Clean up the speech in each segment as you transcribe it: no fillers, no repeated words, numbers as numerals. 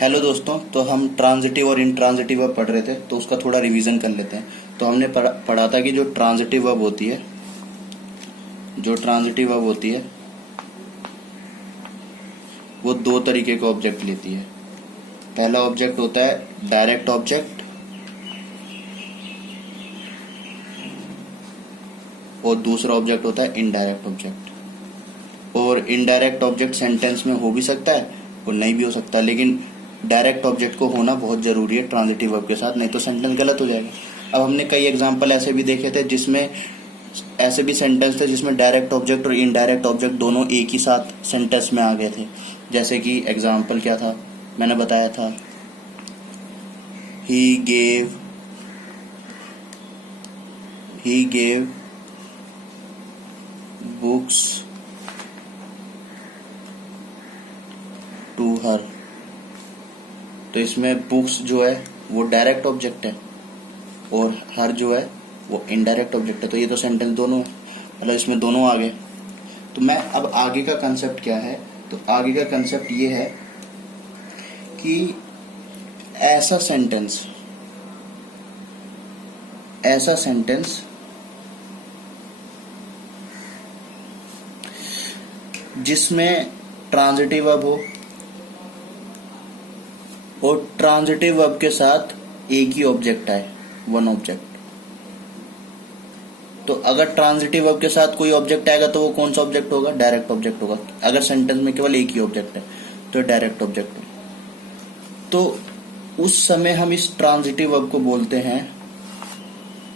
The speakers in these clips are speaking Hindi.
हेलो दोस्तों, तो हम ट्रांजिटिव और इंट्रांजिटिव वर्ब पढ़ रहे थे, तो उसका थोड़ा रिवीजन कर लेते हैं। तो हमने पढ़ा था कि जो ट्रांजिटिव वर्ब होती है वो दो तरीके का ऑब्जेक्ट लेती है। पहला ऑब्जेक्ट होता है डायरेक्ट ऑब्जेक्ट और दूसरा ऑब्जेक्ट होता है इनडायरेक्ट ऑब्जेक्ट। और इनडायरेक्ट ऑब्जेक्ट सेंटेंस में हो भी सकता है और नहीं भी हो सकता, लेकिन डायरेक्ट ऑब्जेक्ट को होना बहुत जरूरी है ट्रांजिटिव वर्ब के साथ, नहीं तो सेंटेंस गलत हो जाएगा। अब हमने कई एग्जांपल ऐसे भी देखे थे जिसमें ऐसे भी सेंटेंस थे जिसमें डायरेक्ट ऑब्जेक्ट और इनडायरेक्ट ऑब्जेक्ट दोनों एक ही साथ सेंटेंस में आ गए थे। जैसे कि एग्जांपल क्या था, मैंने बताया था, he gave books to her. तो इसमें बुक्स जो है वो डायरेक्ट ऑब्जेक्ट है और हर जो है वो इनडायरेक्ट ऑब्जेक्ट है। तो ये तो सेंटेंस दोनों है, मतलब इसमें दोनों आ गए। तो मैं अब आगे का कंसेप्ट क्या है, तो आगे का कंसेप्ट ये है कि ऐसा सेंटेंस जिसमें ट्रांजिटिव वर्ब हो और ट्रांजिटिव वर्ब के साथ एक ही ऑब्जेक्ट आए, वन ऑब्जेक्ट। तो अगर ट्रांजिटिव वर्ब के साथ कोई ऑब्जेक्ट आएगा तो वो कौन सा ऑब्जेक्ट होगा? डायरेक्ट ऑब्जेक्ट होगा। अगर सेंटेंस में केवल एक ही ऑब्जेक्ट है तो डायरेक्ट ऑब्जेक्ट है। तो उस समय हम इस ट्रांजिटिव वर्ब को बोलते हैं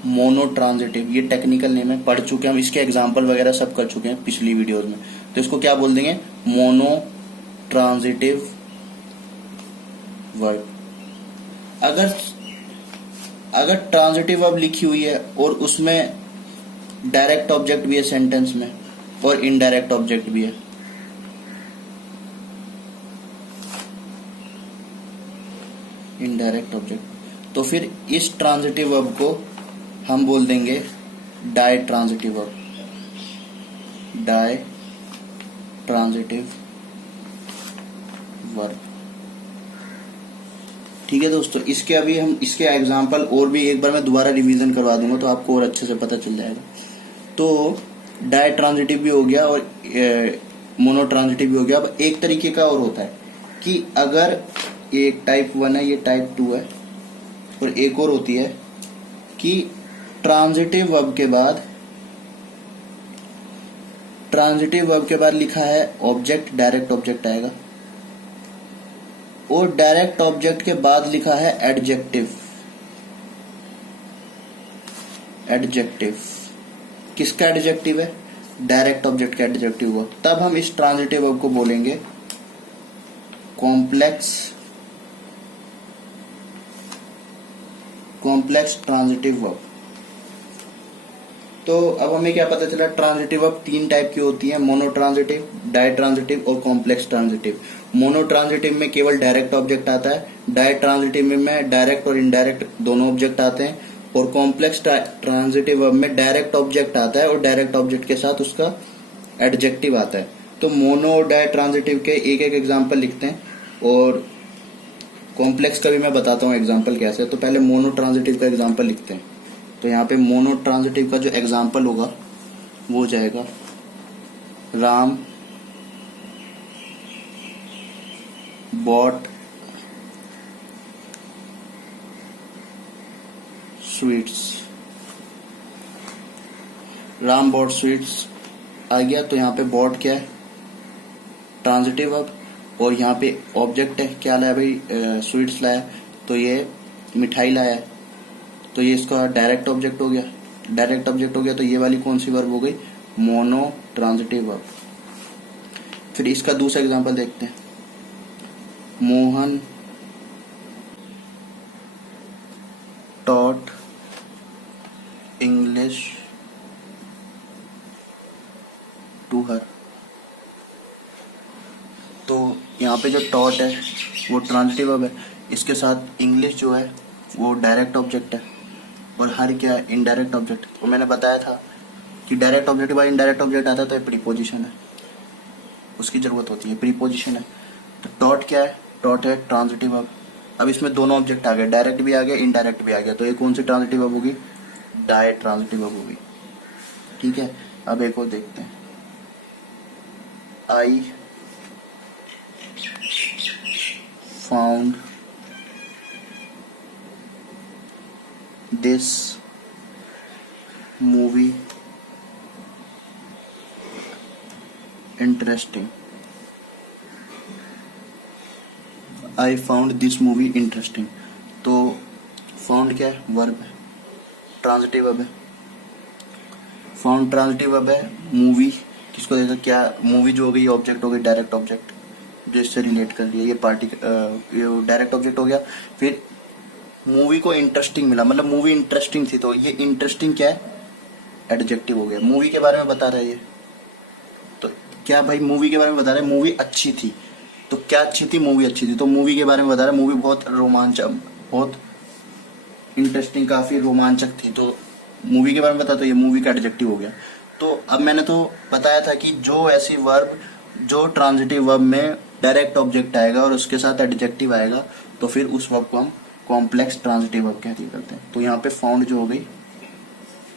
मोनोट्रांजिटिव। ये टेक्निकल नेम है, पढ़ चुके हम, इसके एग्जाम्पल वगैरह सब कर चुके हैं पिछली वीडियोज में। तो इसको क्या बोल देंगे? Monotransitive verb. अगर ट्रांजिटिव वर्ब लिखी हुई है और उसमें डायरेक्ट ऑब्जेक्ट भी है सेंटेंस में और इनडायरेक्ट ऑब्जेक्ट भी है, इनडायरेक्ट ऑब्जेक्ट, तो फिर इस ट्रांजिटिव वर्ब को हम बोल देंगे ditransitive verb. Ditransitive verb. ठीक है दोस्तों, इसके अभी हम इसके एग्जांपल और भी एक बार मैं दोबारा रिवीजन करवा दूंगा तो आपको और अच्छे से पता चल जाएगा। तो डाई ट्रांजिटिव भी हो गया और मोनो ट्रांजिटिव भी हो गया। अब एक तरीके का और होता है कि अगर एक टाइप 1 है, ये टाइप 2 है, और एक और होती है कि ट्रांजिटिव वर्ब के बाद लिखा है ऑब्जेक्ट, डायरेक्ट ऑब्जेक्ट आएगा, और डायरेक्ट ऑब्जेक्ट के बाद लिखा है एडजेक्टिव। किसका एडजेक्टिव है? डायरेक्ट ऑब्जेक्ट का एडजेक्टिव हुआ। तब हम इस ट्रांजिटिव वर्ब को बोलेंगे कॉम्प्लेक्स ट्रांजिटिव वर्ब। तो अब हमें क्या पता चला? ट्रांजिटिव वर्ब 3 टाइप की होती है, मोनोट्रांजिटिव, डायट्रांजिटिव और कॉम्प्लेक्स ट्रांजिटिव। मोनोट्रांजिटिव में केवल डायरेक्ट ऑब्जेक्ट आता है, डायट्रांजिटिव में डायरेक्ट और इनडायरेक्ट दोनों ऑब्जेक्ट आते हैं, और कॉम्प्लेक्स ट्रांजिटिव वर्ब में डायरेक्ट ऑब्जेक्ट आता है और डायरेक्ट ऑब्जेक्ट के साथ उसका एडजेक्टिव आता है। तो मोनो और डायट्रांजिटिव के एक एक एग्जाम्पल लिखते हैं और कॉम्प्लेक्स का भी मैं बताता हूँ एग्जाम्पल कैसे। तो पहले मोनो ट्रांजिटिव का एग्जाम्पल लिखते हैं। तो यहाँ पे मोनो ट्रांजिटिव का जो एग्जाम्पल होगा वो हो जाएगा राम बॉट स्वीट्स। राम बॉट स्वीट्स आ गया। तो यहाँ पे बॉट क्या है? ट्रांजिटिव वर्ब, और यहाँ पे ऑब्जेक्ट है, क्या लाया भाई? स्वीट्स लाया, तो ये मिठाई लाया, तो ये इसका डायरेक्ट ऑब्जेक्ट हो गया। तो ये वाली कौन सी वर्ब हो गई? Monotransitive verb. फिर इसका दूसरा एग्जांपल देखते हैं। Mohan taught English to her. तो यहाँ पे जो टॉट है वो ट्रांजिटिव वर्ब है, इसके साथ इंग्लिश जो है वो डायरेक्ट ऑब्जेक्ट है, और हर क्या है? Indirect object. तो मैंने बताया था कि डायरेक्ट ऑब्जेक्ट के बाद इनडायरेक्ट ऑब्जेक्ट आता है तो ये प्रीपोजिशन है, उसकी जरूरत होती है, प्रीपोजिशन है। तो डॉट क्या है? डॉट है ट्रांजिटिव वर्ब। अब इसमें दोनों ऑब्जेक्ट आ गए, डायरेक्ट भी आ गया, इनडायरेक्ट भी आ गया, तो ये कौन सी ट्रांजिटिव वर्ब होगी? डायरेक्ट ट्रांजिटिव वर्ब होगी। ठीक है, अब एक और देखते हैं। I found this movie interesting. I found this movie interesting. तो फाउंड क्या है? वर्ब है, ट्रांजिटिव वर्ब है। फाउंड ट्रांजिटिव वर्ब है। मूवी किसको देता? क्या मूवी जो हो गई ऑब्जेक्ट हो गई, डायरेक्ट ऑब्जेक्ट जो इससे रिलेट कर लिया, ये पार्टी ये डायरेक्ट ऑब्जेक्ट हो गया। फिर मूवी को इंटरेस्टिंग मिला, मतलब मूवी इंटरेस्टिंग थी, तो ये इंटरेस्टिंग क्या है? एडजेक्टिव हो गया। मूवी के बारे में बता रहा है ये, तो क्या भाई मूवी के बारे में बता रहा है? मूवी अच्छी थी, तो क्या अच्छी थी? मूवी अच्छी थी, तो मूवी के बारे में बता रहा है। मूवी बहुत रोमांचक, बहुत इंटरेस्टिंग, काफी रोमांचक थी, तो मूवी के बारे में बता, तो ये मूवी का एडजेक्टिव हो गया। तो अब मैंने तो बताया था कि जो ऐसी वर्ब, जो ट्रांजिटिव वर्ब में डायरेक्ट ऑब्जेक्ट आएगा और उसके साथ एडजेक्टिव आएगा, तो फिर उस वर्ब को हम कॉम्प्लेक्स ट्रांजिटिव वर्ब कहते करते हैं। तो यहाँ पे फाउंड जो हो गई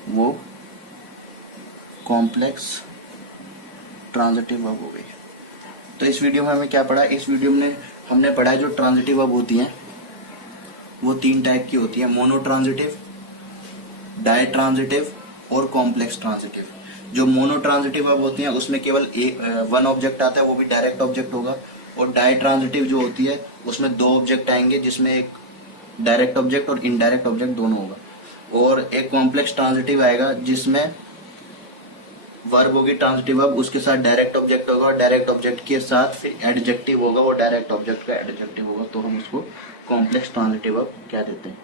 वो कॉम्प्लेक्स ट्रांजिटिव वर्ब हो गई। तो इस वीडियो में हमें क्या पढ़ा? इस वीडियो में हमने पढ़ा है जो ट्रांजिटिव वर्ब होती हैं वो 3 टाइप की होती है, मोनो ट्रांजिटिव, डाई ट्रांजिटिव और कॉम्प्लेक्स ट्रांजिटिव। जो मोनो ट्रांजिटिव वर्ब होती हैं उसमें केवल वन ऑब्जेक्ट आता है, वो भी डायरेक्ट ऑब्जेक्ट होगा। और डाई ट्रांजिटिव जो होती है उसमें 2 ऑब्जेक्ट आएंगे, जिसमें एक डायरेक्ट ऑब्जेक्ट और इनडायरेक्ट ऑब्जेक्ट दोनों होगा। और एक कॉम्प्लेक्स ट्रांजिटिव आएगा जिसमें वर्ब होगी ट्रांजिटिव वर्ब, उसके साथ डायरेक्ट ऑब्जेक्ट होगा, और डायरेक्ट ऑब्जेक्ट के साथ फिर एडजेक्टिव होगा, और डायरेक्ट ऑब्जेक्ट का एडजेक्टिव होगा, तो हम उसको कॉम्प्लेक्स ट्रांजिटिव वर्ब क्या देते हैं।